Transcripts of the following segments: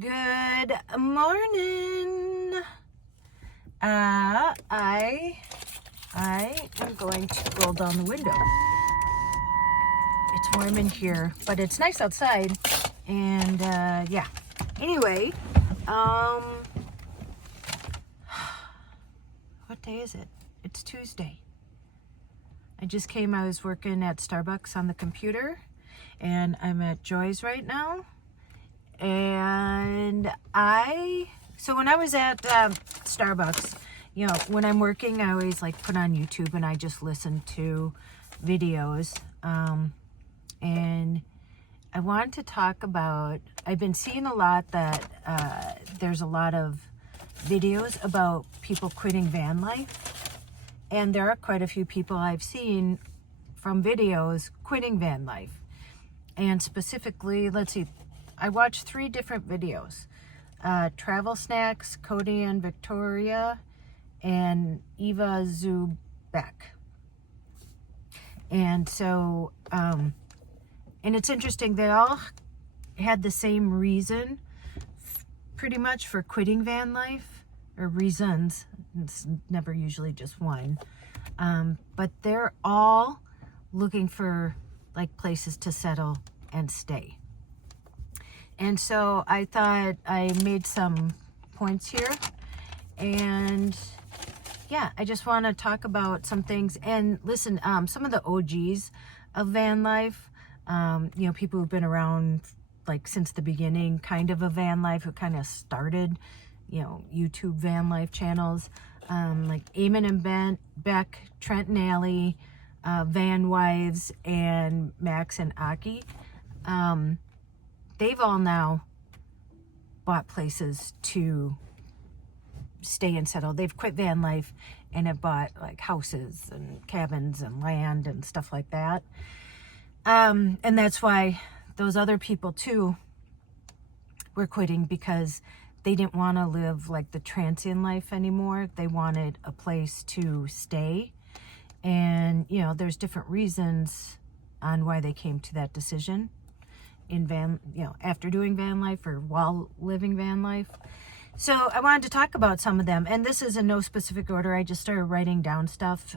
Good morning. I am going to roll down the window. It's warm in here, but it's nice outside. And yeah. Anyway, what day is it? It's Tuesday. I was working at Starbucks on the computer, and I'm at Joy's right now. And so when I was at Starbucks, when I'm working, I always put on YouTube and I just listen to videos. And I wanted to talk about, I've been seeing a lot that there's a lot of videos about people quitting van life. And there are quite a few people I've seen from videos quitting van life. And specifically, let's see, I watched 3 different videos. Travel Snacks, Cody and Victoria, and Eva Zubek. And so, and it's interesting, they all had the same reason, pretty much, for quitting van life, or reasons. It's never usually just one. But they're all looking for places to settle and stay. And so I thought I made some points here, and yeah, I just want to talk about some things. And listen, some of the OGs of van life, people who've been around since the beginning, kind of a van life, who kind of started, YouTube van life channels, like Eamon and Beck, Trent and Allie, Van Wives, and Max and Aki. They've all now bought places to stay and settle. They've quit van life and have bought houses and cabins and land and stuff like that. And that's why those other people too were quitting, because they didn't want to live the transient life anymore. They wanted a place to stay. And, there's different reasons on why they came to that decision after doing van life or while living van life. So I wanted to talk about some of them, and this is in no specific order. I just started writing down stuff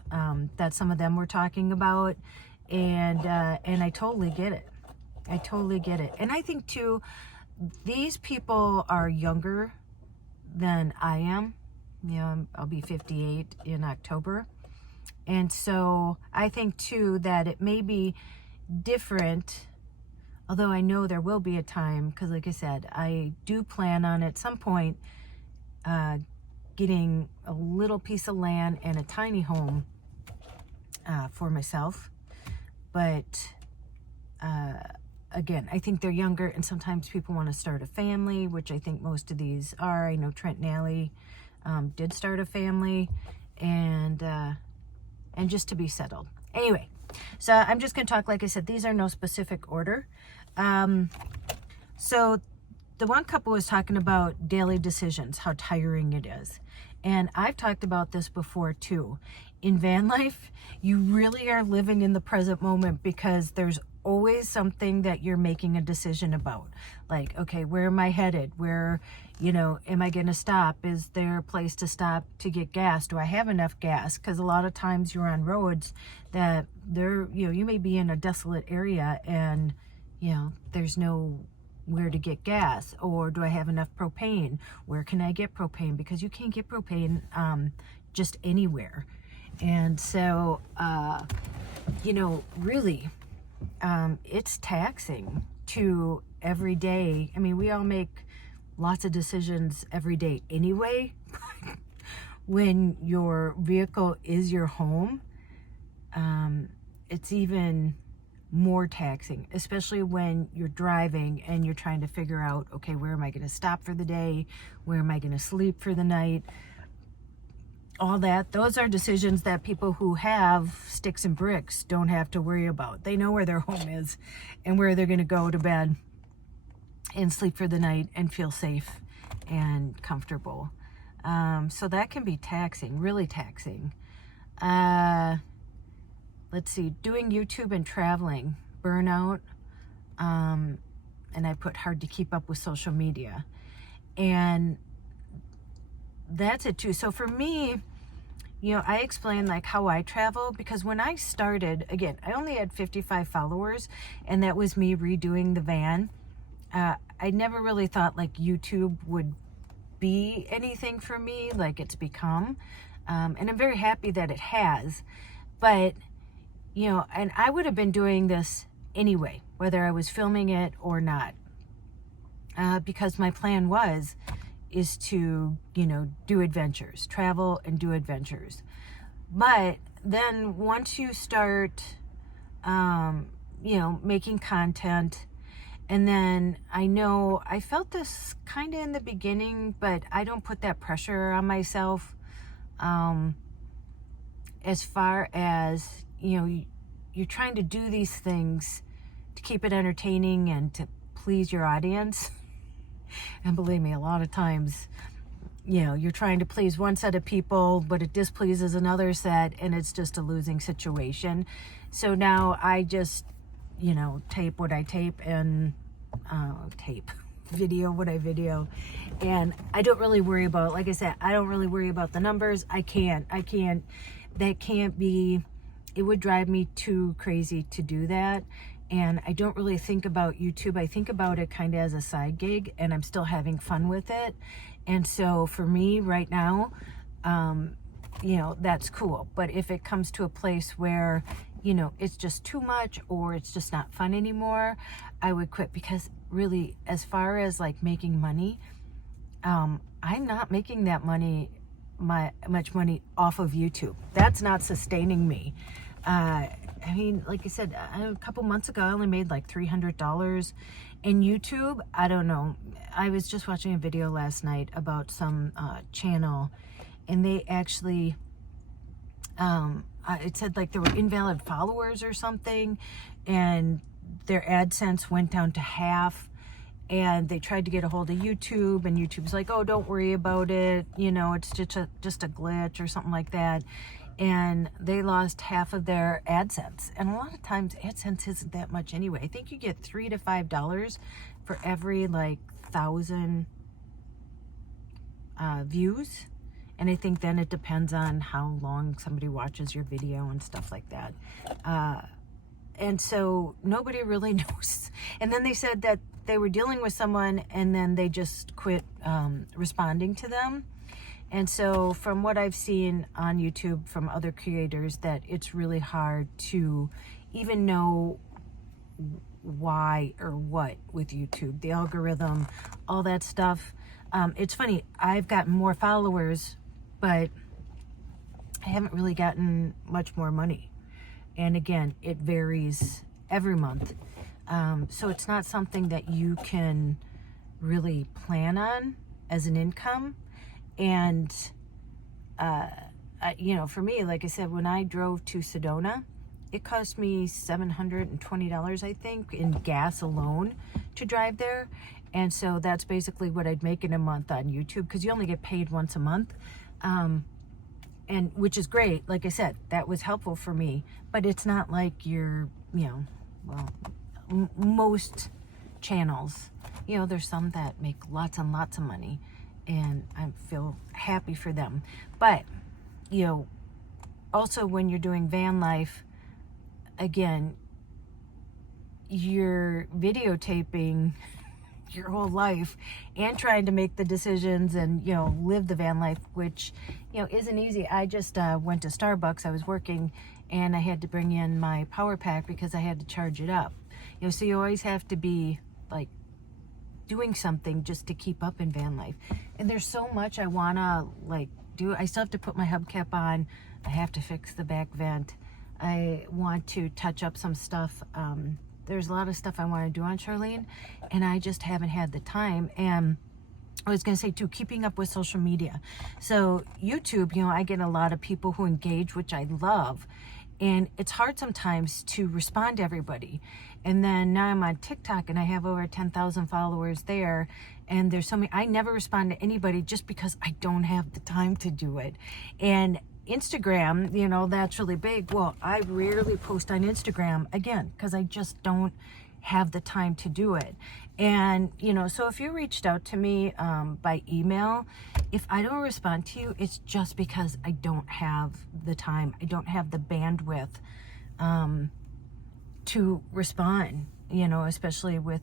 that some of them were talking about, and I totally get it. I totally get it. And I think too, these people are younger than I am. I'll be 58 in October. And so I think too that it may be different, although I know there will be a time, because like I said, I do plan on at some point getting a little piece of land and a tiny home for myself. But again, I think they're younger, and sometimes people want to start a family, which I think most of these are. I know Trent and Allie did start a family, and just to be settled. Anyway, so I'm just going to talk, like I said, these are no specific order. So the one couple was talking about daily decisions, how tiring it is. And I've talked about this before too. In van life, you really are living in the present moment, because there's always something that you're making a decision about. Okay, where am I headed? Where, am I going to stop? Is there a place to stop to get gas? Do I have enough gas? Because a lot of times you're on roads that you may be in a desolate area, and, there's no where to get gas. Or do I have enough propane? Where can I get propane? Because you can't get propane just anywhere. And so, really, it's taxing to every day. I mean, we all make lots of decisions every day anyway. When your vehicle is your home, it's even more taxing, especially when you're driving and you're trying to figure out, okay, where am I going to stop for the day? Where am I going to sleep for the night? All that. Those are decisions that people who have sticks and bricks don't have to worry about. They know where their home is and where they're going to go to bed and sleep for the night and feel safe and comfortable. So that can be taxing, really taxing. Let's see, doing YouTube and traveling, burnout, and I put hard to keep up with social media. And that's it too. So for me, I explain like how I travel, because when I started, again, I only had 55 followers, and that was me redoing the van. I never really thought like YouTube would be anything for me like it's become. And I'm very happy that it has. But, and I would have been doing this anyway, whether I was filming it or not. Because my plan is to, do adventures, travel and do adventures. But then once you start, making content, and then I felt this kind of in the beginning, but I don't put that pressure on myself. As far as, you're trying to do these things to keep it entertaining and to please your audience. And believe me, a lot of times, you're trying to please one set of people, but it displeases another set, and it's just a losing situation. So now I just, tape what I tape, and video what I video. And I don't really worry about, like I said, I don't really worry about the numbers. That can't be, it would drive me too crazy to do that. And I don't really think about YouTube. I think about it kind of as a side gig, and I'm still having fun with it. And so for me right now, that's cool. But if it comes to a place where, it's just too much, or it's just not fun anymore, I would quit. Because really, as far as like making money, I'm not making that much money off of YouTube. That's not sustaining me. I mean, like I said, a couple months ago, I only made like $300. In YouTube, I don't know. I was just watching a video last night about some channel, and they actually, it said like there were invalid followers or something, and their AdSense went down to half, and they tried to get a hold of YouTube, and YouTube's like, oh, don't worry about it. It's just a glitch or something like that. And they lost half of their AdSense. And a lot of times AdSense isn't that much anyway. I think you get $3 to $5 for every like 1,000 views. And I think then it depends on how long somebody watches your video and stuff like that. And so nobody really knows. And then they said that they were dealing with someone, and then they just quit responding to them. And so from what I've seen on YouTube from other creators, that it's really hard to even know why or what with YouTube, the algorithm, all that stuff. It's funny, I've gotten more followers, but I haven't really gotten much more money. And again, it varies every month. So it's not something that you can really plan on as an income. And, for me, like I said, when I drove to Sedona, it cost me $720, I think, in gas alone to drive there. And so that's basically what I'd make in a month on YouTube, because you only get paid once a month. And which is great. Like I said, that was helpful for me, but it's not like you're, most channels, there's some that make lots and lots of money, and I feel happy for them. But, also when you're doing van life, again, you're videotaping your whole life and trying to make the decisions and, live the van life, which, isn't easy. I just went to Starbucks. I was working, and I had to bring in my power pack because I had to charge it up. So you always have to be like doing something just to keep up in van life. And there's so much I want to like do. I still have to put my hubcap on. I have to fix the back vent. I want to touch up some stuff. There's a lot of stuff I want to do on Charlene, and I just haven't had the time. And I was going to say too, keeping up with social media. So YouTube, I get a lot of people who engage, which I love. And it's hard sometimes to respond to everybody. And then now I'm on TikTok, and I have over 10,000 followers there. And there's so many, I never respond to anybody just because I don't have the time to do it. And Instagram, that's really big. Well, I rarely post on Instagram, again, because I just don't have the time to do it. And, you know, so if you reached out to me by email, if I don't respond to you, it's just because I don't have the time. I don't have the bandwidth to respond, you know, especially with,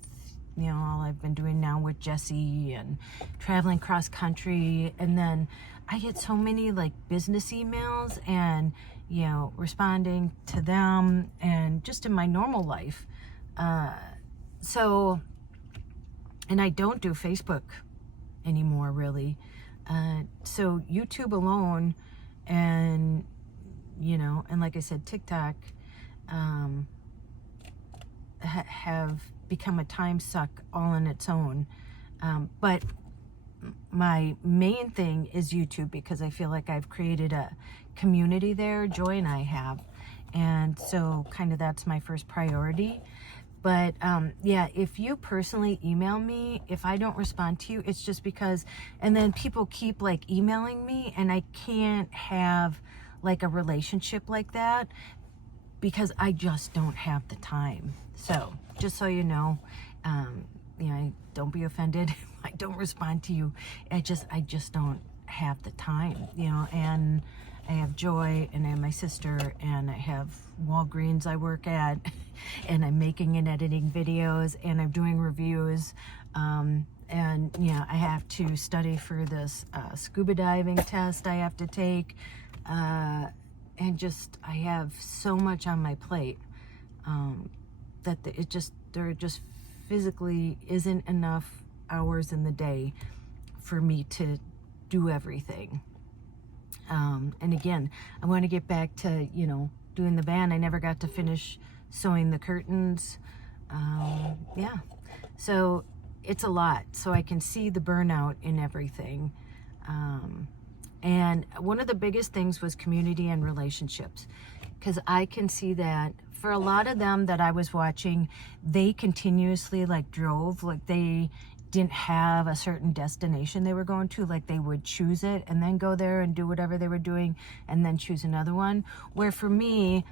you know, all I've been doing now with Jesse and traveling cross country. And then I get so many like business emails and, you know, responding to them and just in my normal life. So, and I don't do Facebook anymore really. So YouTube alone and, you know, and like I said, TikTok, have become a time suck all on its own. But my main thing is YouTube because I feel like I've created a community there. Joy and I have. And so kind of that's my first priority. But yeah, if you personally email me, if I don't respond to you, it's just because, and then people keep like emailing me and I can't have like a relationship like that because I just don't have the time. So just so you know, you know, don't be offended if I don't respond to you. I just don't have the time, you know, and I have Joy and I have my sister and I have Walgreens I work at and I'm making and editing videos and I'm doing reviews. And, you know, I have to study for this scuba diving test I have to take. And just, I have so much on my plate that there just physically isn't enough hours in the day for me to do everything. And again, I want to get back to, you know, doing the band. I never got to finish sewing the curtains. Yeah, so it's a lot. So I can see the burnout in everything. And one of the biggest things was community and relationships, because I can see that for a lot of them that I was watching, they continuously like drove, like they didn't have a certain destination they were going to, like they would choose it and then go there and do whatever they were doing and then choose another one. Where for me,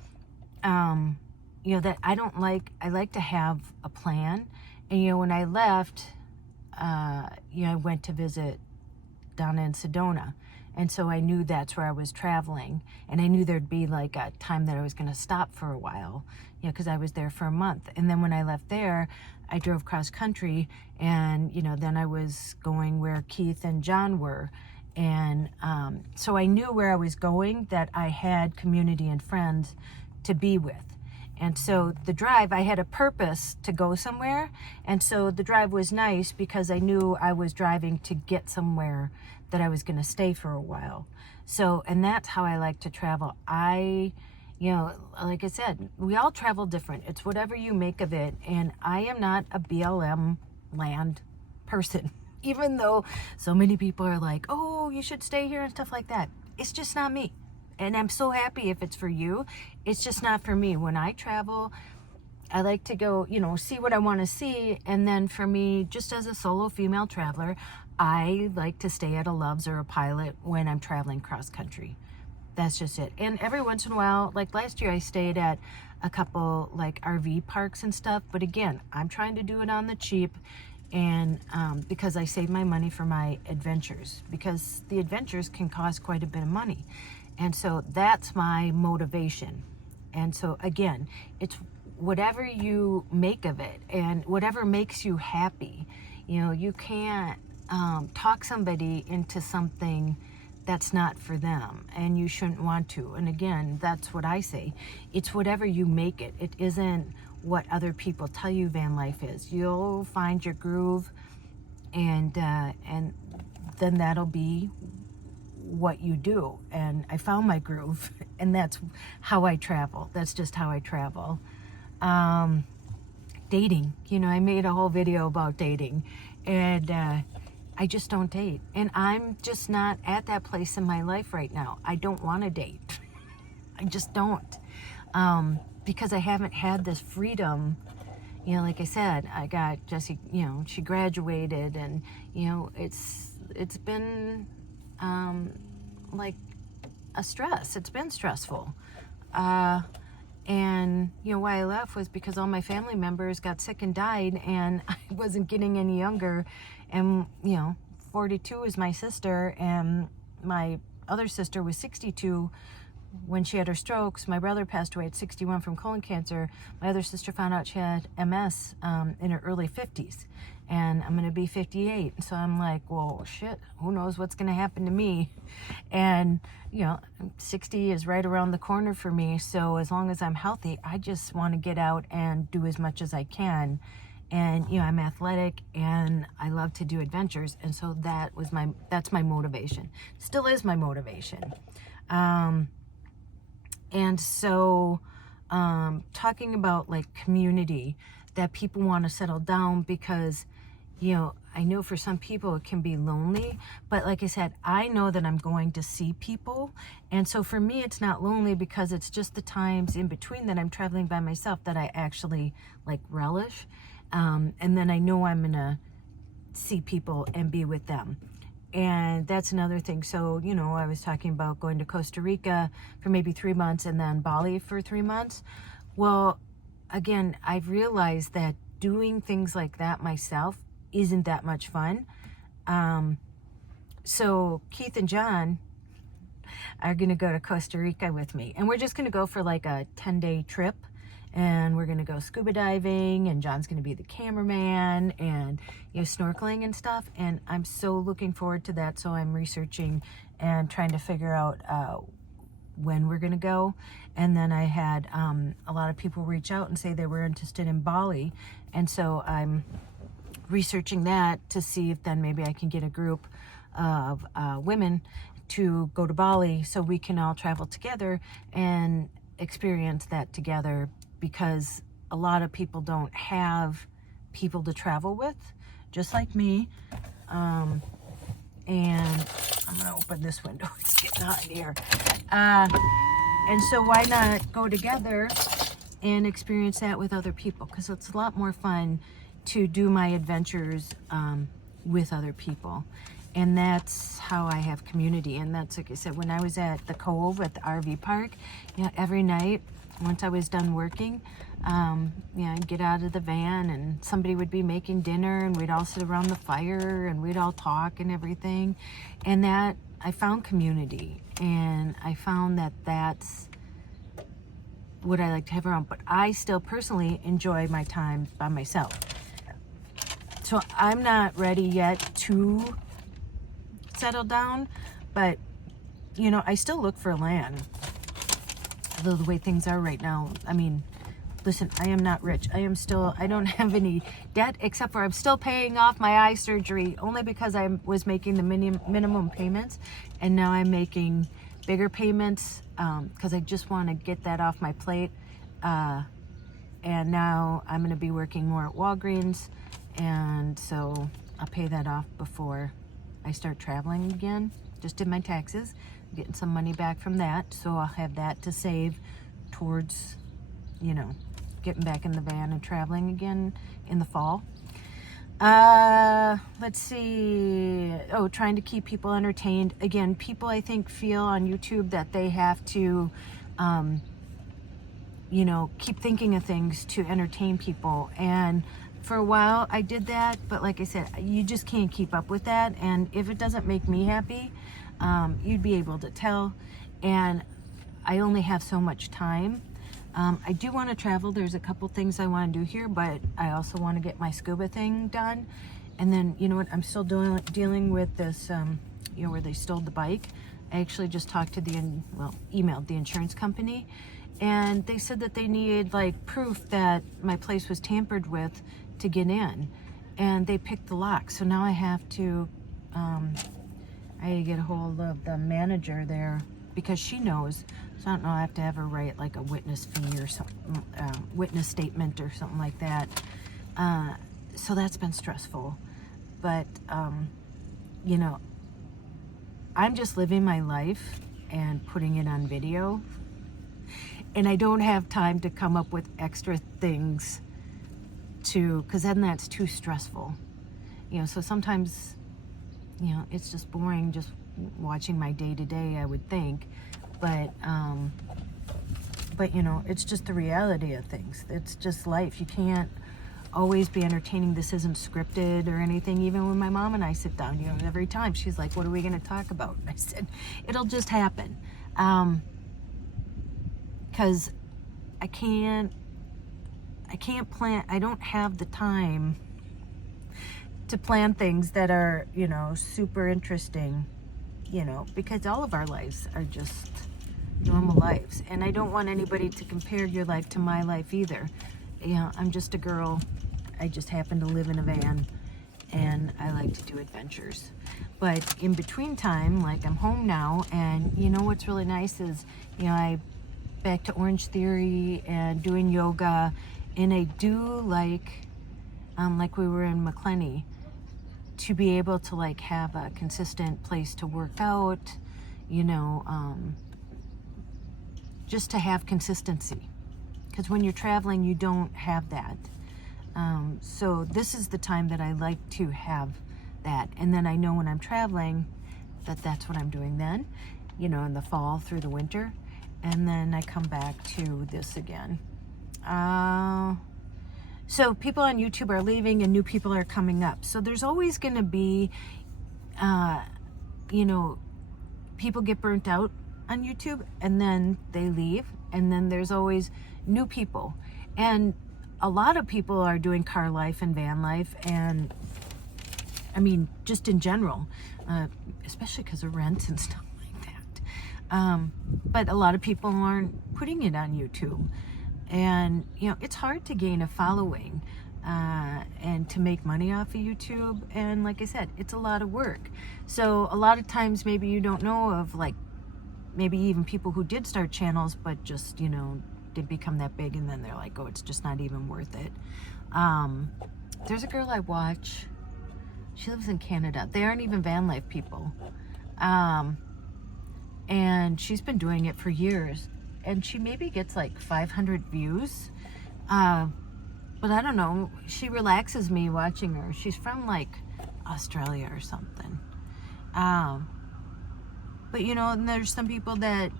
you know, that I like to have a plan. And, you know, when I left, you know, I went to visit Donna in Sedona. And so I knew that's where I was traveling. And I knew there'd be like a time that I was going to stop for a while, you know, because I was there for a month. And then when I left there, I drove cross country and, you know, then I was going where Keith and John were. And so I knew where I was going, that I had community and friends to be with. And so the drive, I had a purpose to go somewhere. And so the drive was nice because I knew I was driving to get somewhere that I was going to stay for a while. So, and that's how I like to travel. You know, like I said, we all travel different. It's whatever you make of it. And I am not a BLM land person, even though so many people are like, oh, you should stay here and stuff like that. It's just not me. And I'm so happy if it's for you. It's just not for me. When I travel, I like to go, you know, see what I want to see. And then for me, just as a solo female traveler, I like to stay at a Love's or a Pilot when I'm traveling cross country. That's just it. And every once in a while, like last year, I stayed at a couple like RV parks and stuff. But again, I'm trying to do it on the cheap. And because I save my money for my adventures, because the adventures can cost quite a bit of money. And so that's my motivation. And so again, it's whatever you make of it and whatever makes you happy. You know, you can't talk somebody into something that's not for them, and you shouldn't want to. And again, that's what I say. It's whatever you make it. It isn't what other people tell you van life is. You'll find your groove, and then that'll be what you do. And I found my groove, and that's how I travel. That's just how I travel. Dating, you know, I made a whole video about dating, and I just don't date. And I'm just not at that place in my life right now. I don't want to date. I just don't. Because I haven't had this freedom. You know, like I said, I got Jessie, you know, she graduated, and, you know, it's been like a stress. It's been stressful. And, you know, why I left was because all my family members got sick and died, and I wasn't getting any younger. And, you know, 42 is my sister, and my other sister was 62 when she had her strokes. My brother passed away at 61 from colon cancer. My other sister found out she had MS in her early 50s. And I'm going to be 58. So I'm like, well, shit, who knows what's going to happen to me? And, you know, 60 is right around the corner for me. So as long as I'm healthy, I just want to get out and do as much as I can. And, you know, I'm athletic and I love to do adventures. And so that's my motivation. Still is my motivation. And so, talking about like community, that people want to settle down because, you know, I know for some people it can be lonely, but like I said, I know that I'm going to see people. And so for me, it's not lonely because it's just the times in between that I'm traveling by myself that I actually like relish. And then I know I'm going to see people and be with them. And that's another thing. So, you know, I was talking about going to Costa Rica for maybe 3 months and then Bali for 3 months. Well, again, I've realized that doing things like that myself isn't that much fun. So Keith and John are going to go to Costa Rica with me. And we're just going to go for like a 10-day trip. And we're going to go scuba diving, and John's going to be the cameraman, and, you know, snorkeling and stuff. And I'm so looking forward to that. So I'm researching and trying to figure out when we're going to go. And then I had a lot of people reach out and say they were interested in Bali. And so I'm researching that to see if then maybe I can get a group of women to go to Bali so we can all travel together and experience that together, because a lot of people don't have people to travel with, just like me. And I'm gonna open this window. It's getting hot in here. And so why not go together and experience that with other people? Because it's a lot more fun to do my adventures with other people. And that's how I have community. And that's, like I said, when I was at the Cove at the RV park, you know, every night, once I was done working, you know, I'd get out of the van and somebody would be making dinner and we'd all sit around the fire and we'd all talk and everything. And that, I found community. And I found that that's what I like to have around. But I still personally enjoy my time by myself. So I'm not ready yet to settle down, but, you know, I still look for land. Although the way things are right now, I mean, listen, I am not rich. I don't have any debt, except for I'm still paying off my eye surgery only because I was making the minimum payments, and now I'm making bigger payments because I just want to get that off my plate. And now I'm going to be working more at Walgreens, and so I'll pay that off before I start traveling again. Just did my taxes, getting some money back from that, so I'll have that to save towards, you know, getting back in the van and traveling again in the fall. Let's see. Oh, trying to keep people entertained. Again, people I think feel on YouTube that they have to, you know, keep thinking of things to entertain people. And for a while I did that, but like I said, you just can't keep up with that. And if it doesn't make me happy, you'd be able to tell. And I only have so much time. I do want to travel. There's a couple things I want to do here, but I also want to get my scuba thing done. And then, you know what, I'm still dealing with this, you know, where they stole the bike. I actually just talked to emailed the insurance company, and they said that they needed like proof that my place was tampered with to get in, and they picked the lock. So now I have to, I get a hold of the manager there because she knows. So I don't know, I have to have her write like a witness fee or something, witness statement or something like that. So that's been stressful. But, you know, I'm just living my life and putting it on video. And I don't have time to come up with extra things because then that's too stressful. You know, so sometimes, you know, it's just boring just watching my day to day, I would think. But But, you know, it's just the reality of things. It's just life. You can't always be entertaining. This isn't scripted or anything. Even when my mom and I sit down, you know, every time she's like, what are we going to talk about? And I said, it'll just happen. Because I can't plan. I don't have the time to plan things that are, you know, super interesting, you know, because all of our lives are just normal lives. And I don't want anybody to compare your life to my life either. You know, I'm just a girl. I just happen to live in a van and I like to do adventures. But in between time, like I'm home now, and you know what's really nice is, you know, I back to Orange Theory and doing yoga, and I do like we were in McClenny, to be able to like have a consistent place to work out, you know, just to have consistency. Because when you're traveling, you don't have that. So this is the time that I like to have that. And then I know when I'm traveling that that's what I'm doing then, you know, in the fall through the winter. And then I come back to this again. So people on YouTube are leaving and new people are coming up. So there's always going to be, you know, people get burnt out on YouTube and then they leave. And then there's always new people. And a lot of people are doing car life and van life. And I mean, just in general, especially because of rents and stuff like that. But a lot of people aren't putting it on YouTube. And, you know, it's hard to gain a following and to make money off of YouTube. And like I said, it's a lot of work. So a lot of times maybe you don't know of, like, maybe even people who did start channels, but just, you know, did become that big. And then they're like, oh, it's just not even worth it. There's a girl I watch. She lives in Canada. They aren't even van life people. And she's been doing it for years. And she maybe gets like 500 views. But I don't know. She relaxes me watching her. She's from like Australia or something. But you know, and there's some people that,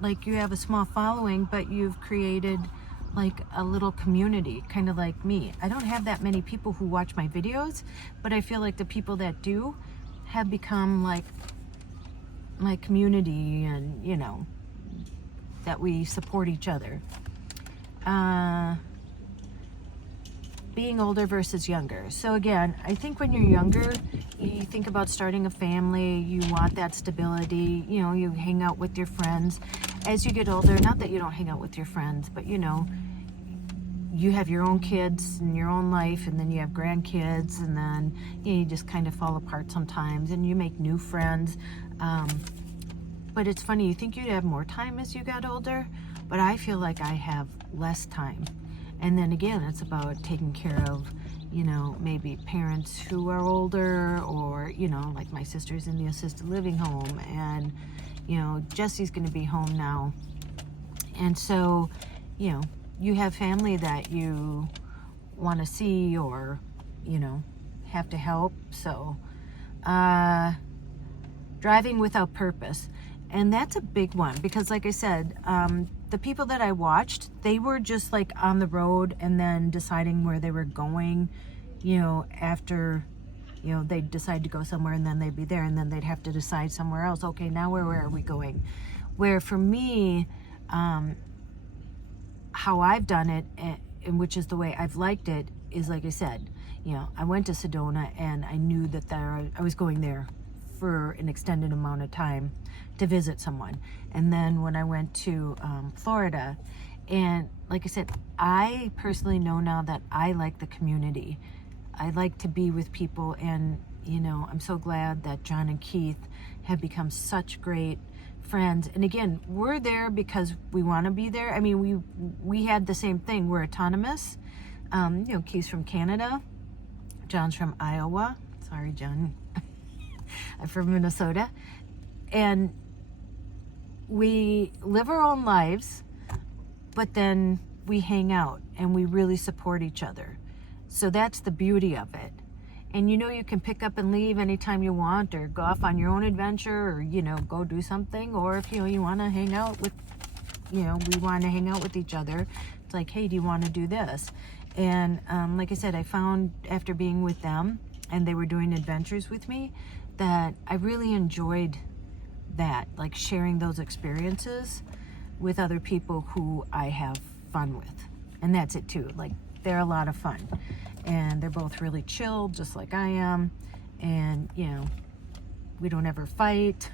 like, you have a small following, but you've created like a little community, kind of like me. I don't have that many people who watch my videos, but I feel like the people that do have become like my community, and you know, that we support each other. Being older versus younger. So again, I think when you're younger, you think about starting a family, you want that stability, you know, you hang out with your friends. As you get older, not that you don't hang out with your friends, but you know, you have your own kids and your own life, and then you have grandkids, and then you know, you just kind of fall apart sometimes, and you make new friends. But it's funny, you think you'd have more time as you got older, but I feel like I have less time. And then again, it's about taking care of, you know, maybe parents who are older, or, you know, like my sister's in the assisted living home, and, you know, Jesse's going to be home now. And so, you know, you have family that you want to see, or, you know, have to help. So, driving without purpose. And that's a big one, because like I said, the people that I watched, they were just like on the road and then deciding where they were going, you know, after, you know, they'd decide to go somewhere and then they'd be there, and then they'd have to decide somewhere else. Okay, now where are we going? Where for me, how I've done it, and which is the way I've liked it, is like I said, you know, I went to Sedona and I knew that I was going there for an extended amount of time to visit someone. And then when I went to Florida, and like I said, I personally know now that I like the community. I like to be with people, and you know, I'm so glad that John and Keith have become such great friends. And again, we're there because we want to be there. I mean, we had the same thing. We're autonomous. You know, Keith's from Canada, John's from Iowa. Sorry, John. I'm from Minnesota. And we live our own lives, but then we hang out and we really support each other. So that's the beauty of it. And you know, you can pick up and leave anytime you want, or go off on your own adventure, or, you know, go do something. Or if, you know, you want to hang out with you know, we want to hang out with each other. It's like, hey, do you want to do this? And like I said, I found after being with them and they were doing adventures with me that I really enjoyed that, like sharing those experiences with other people who I have fun with. And that's it too. Like, they're a lot of fun. And they're both really chill, just like I am. And, you know, we don't ever fight.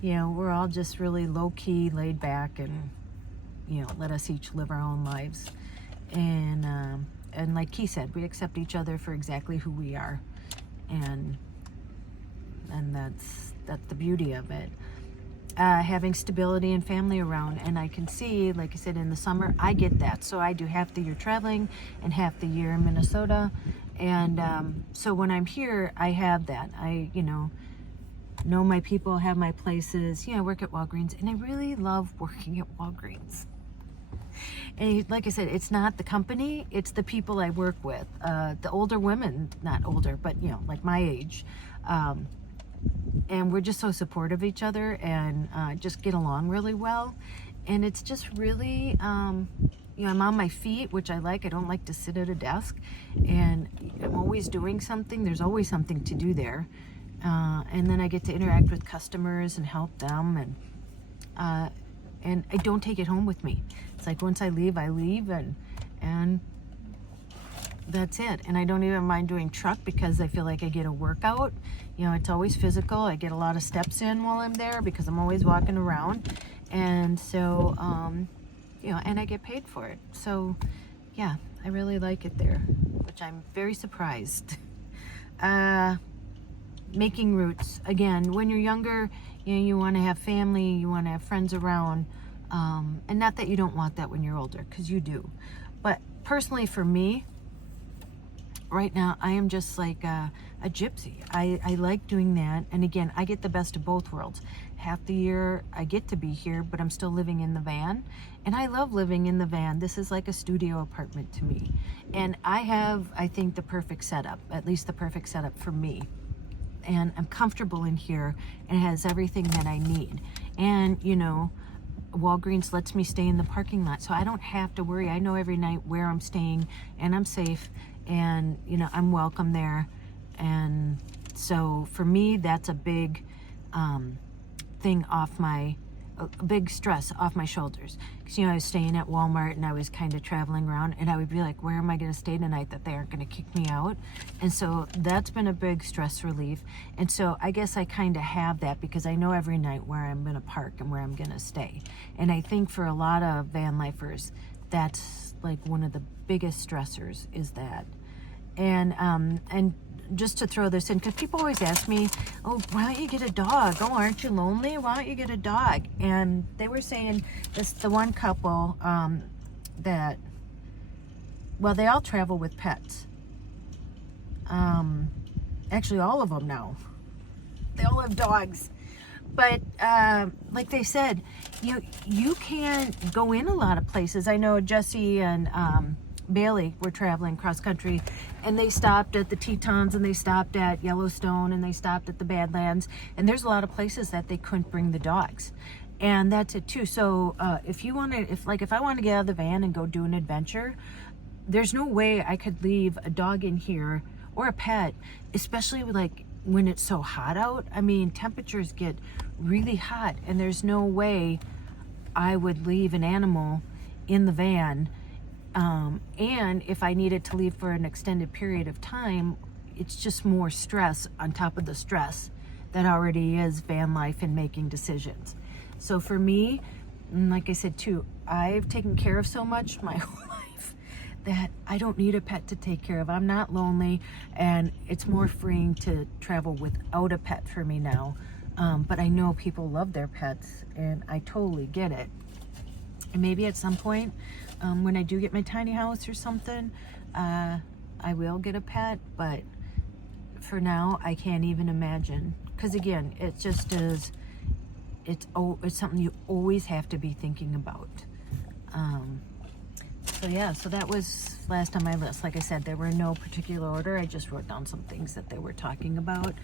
You know, we're all just really low-key, laid back, and, you know, let us each live our own lives. And like Key said, we accept each other for exactly who we are. And that's the beauty of it. Having stability and family around, and I can see, like I said, in the summer I get that, so I do half the year traveling and half the year in Minnesota, and so when I'm here I have that. I know my people, have my places. I work at Walgreens, and I really love working at Walgreens. And like I said, it's not the company, it's the people I work with. The older women, not older, but like my age, and we're just so supportive of each other, and just get along really well. And it's just really, I'm on my feet, which I like. I don't like to sit at a desk, and I'm always doing something. There's always something to do there. And then I get to interact with customers and help them, and I don't take it home with me. It's like once I leave, and that's it. And I don't even mind doing truck because I feel like I get a workout. It's always physical. I get a lot of steps in while I'm there because I'm always walking around. And so, and I get paid for it. So, yeah, I really like it there, which I'm very surprised. Making roots. Again, when you're younger, you want to have family, you want to have friends around. And not that you don't want that when you're older, because you do. But personally for me, right now, I am just like a gypsy. I like doing that. And again, I get the best of both worlds. Half the year I get to be here, but I'm still living in the van. And I love living in the van. This is like a studio apartment to me. And I have, I think, the perfect setup, at least the perfect setup for me. And I'm comfortable in here, and it has everything that I need. And, Walgreens lets me stay in the parking lot, so I don't have to worry. I know every night where I'm staying, and I'm safe, and I'm welcome there. And so for me, that's a big thing off my a big stress off my shoulders, because I was staying at Walmart and I was kind of traveling around, and I would be like, where am I going to stay tonight that they aren't going to kick me out? And so that's been a big stress relief. And so I guess I kind of have that because I know every night where I'm going to park and where I'm going to stay. And I think for a lot of van lifers, that's like one of the biggest stressors, is that. And just to throw this in, because people always ask me, oh, why don't you get a dog? Oh, aren't you lonely? Why don't you get a dog? And they were saying this, the one couple that, well, they all travel with pets. Actually, all of them now. They all have dogs. But like they said, you can't go in a lot of places. I know Jesse and Bailey were traveling cross country, and they stopped at the Tetons, and they stopped at Yellowstone, and they stopped at the Badlands, and there's a lot of places that they couldn't bring the dogs, and that's it too. So if I want to get out of the van and go do an adventure, there's no way I could leave a dog in here or a pet, especially with when it's so hot out. I mean, temperatures get really hot, and there's no way I would leave an animal in the van. And if I needed to leave for an extended period of time, it's just more stress on top of the stress that already is van life and making decisions. So for me, like I said too, I've taken care of so much my whole life that I don't need a pet to take care of. I'm not lonely, and it's more freeing to travel without a pet for me now. But I know people love their pets, and I totally get it. And maybe at some point, when I do get my tiny house or something, I will get a pet, but for now I can't even imagine, because again, it just is, it's something you always have to be thinking about. So yeah, so that was last on my list. Like I said, there were no particular order. I just wrote down some things that they were talking about.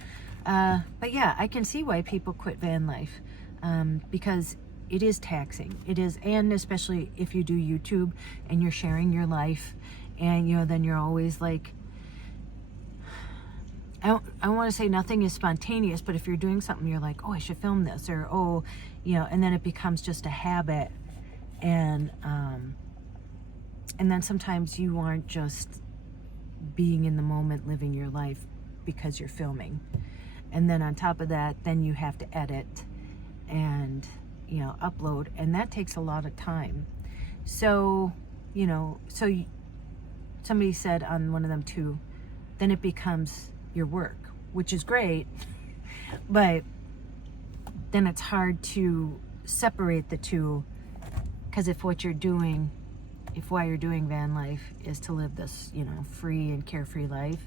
But yeah, I can see why people quit van life, because it is taxing. It is, and especially if you do YouTube and you're sharing your life, and you know, then you're always like, I want to say nothing is spontaneous, but if you're doing something, you're like, oh, I should film this, or oh, you know, and then it becomes just a habit, and then sometimes you aren't just being in the moment, living your life because you're filming, and then on top of that, then you have to edit and, you know, upload, and that takes a lot of time. So, you know, somebody said on one of them too, then it becomes your work, which is great, but then it's hard to separate the two, because if what you're doing, if why you're doing van life is to live this, you know, free and carefree life,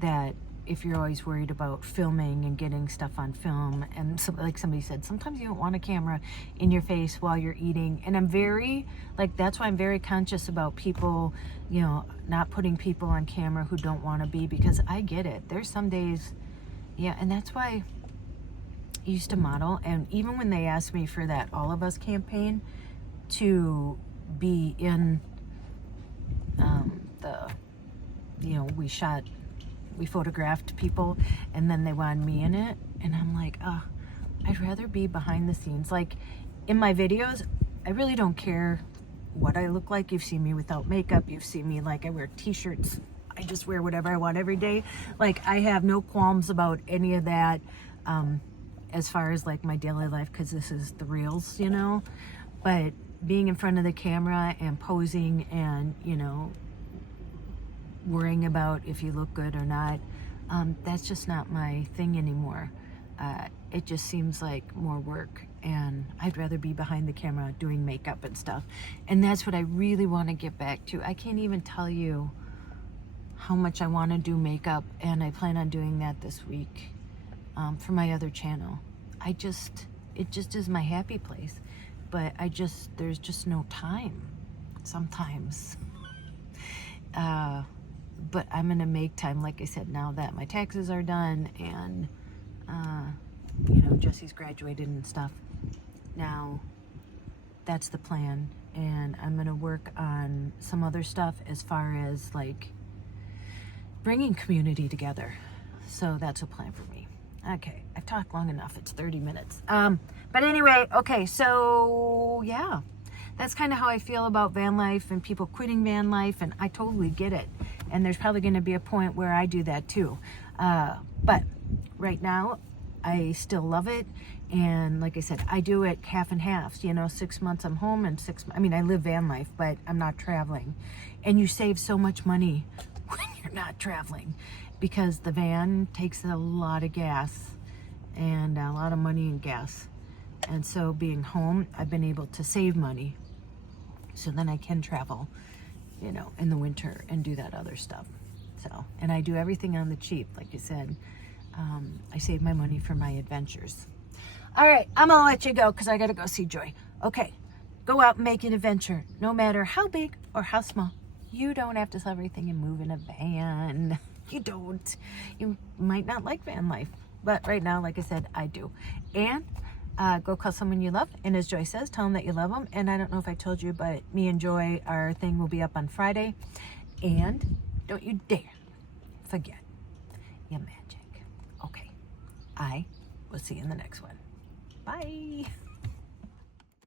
that if you're always worried about filming and getting stuff on film, and so, like somebody said, sometimes you don't want a camera in your face while you're eating, and I'm very, like, that's why I'm very conscious about people, you know, not putting people on camera who don't want to be, because I get it. There's some days, yeah, and that's why I used to model, and even when they asked me for that All of Us campaign to be in you know, we photographed people, and then they wanted me in it, and I'm like, I'd rather be behind the scenes. Like, in my videos, I really don't care what I look like. You've seen me without makeup. You've seen me, like, I wear t-shirts. I just wear whatever I want every day. Like, I have no qualms about any of that, as far as, like, my daily life, because this is the reels, you know? But being in front of the camera and posing and, you know, worrying about if you look good or not, that's just not my thing anymore. It just seems like more work, and I'd rather be behind the camera doing makeup and stuff. And that's what I really want to get back to. I can't even tell you how much I want to do makeup, and I plan on doing that this week, for my other channel. It just is my happy place, but there's just no time sometimes. But I'm gonna make time, like I said, now that my taxes are done, and you know, Jesse's graduated and stuff. Now that's the plan, and I'm gonna work on some other stuff as far as like bringing community together. So that's a plan for me. Okay, I've talked long enough. It's 30 minutes. But anyway, okay, so yeah, that's kind of how I feel about van life and people quitting van life, and I totally get it. And there's probably going to be a point where I do that too. But right now, I still love it. And like I said, I do it half and half. You know, 6 months I'm home, and I mean, I live van life, but I'm not traveling. And you save so much money when you're not traveling, because the van takes a lot of gas and a lot of money in gas. And so being home, I've been able to save money, so then I can travel, you know, in the winter and do that other stuff. So, and I do everything on the cheap. Like I said, I save my money for my adventures. All right, I'm gonna let you go because I gotta go see Joy. Okay, go out and make an adventure, no matter how big or how small. You don't have to sell everything and move in a van. You don't. You might not like van life, but right now, like I said, I do. And go call someone you love, and as Joy says, tell them that you love them. And I don't know if I told you, but me and Joy, our thing will be up on Friday. And don't you dare forget your magic. Okay, I will see you in the next one. Bye.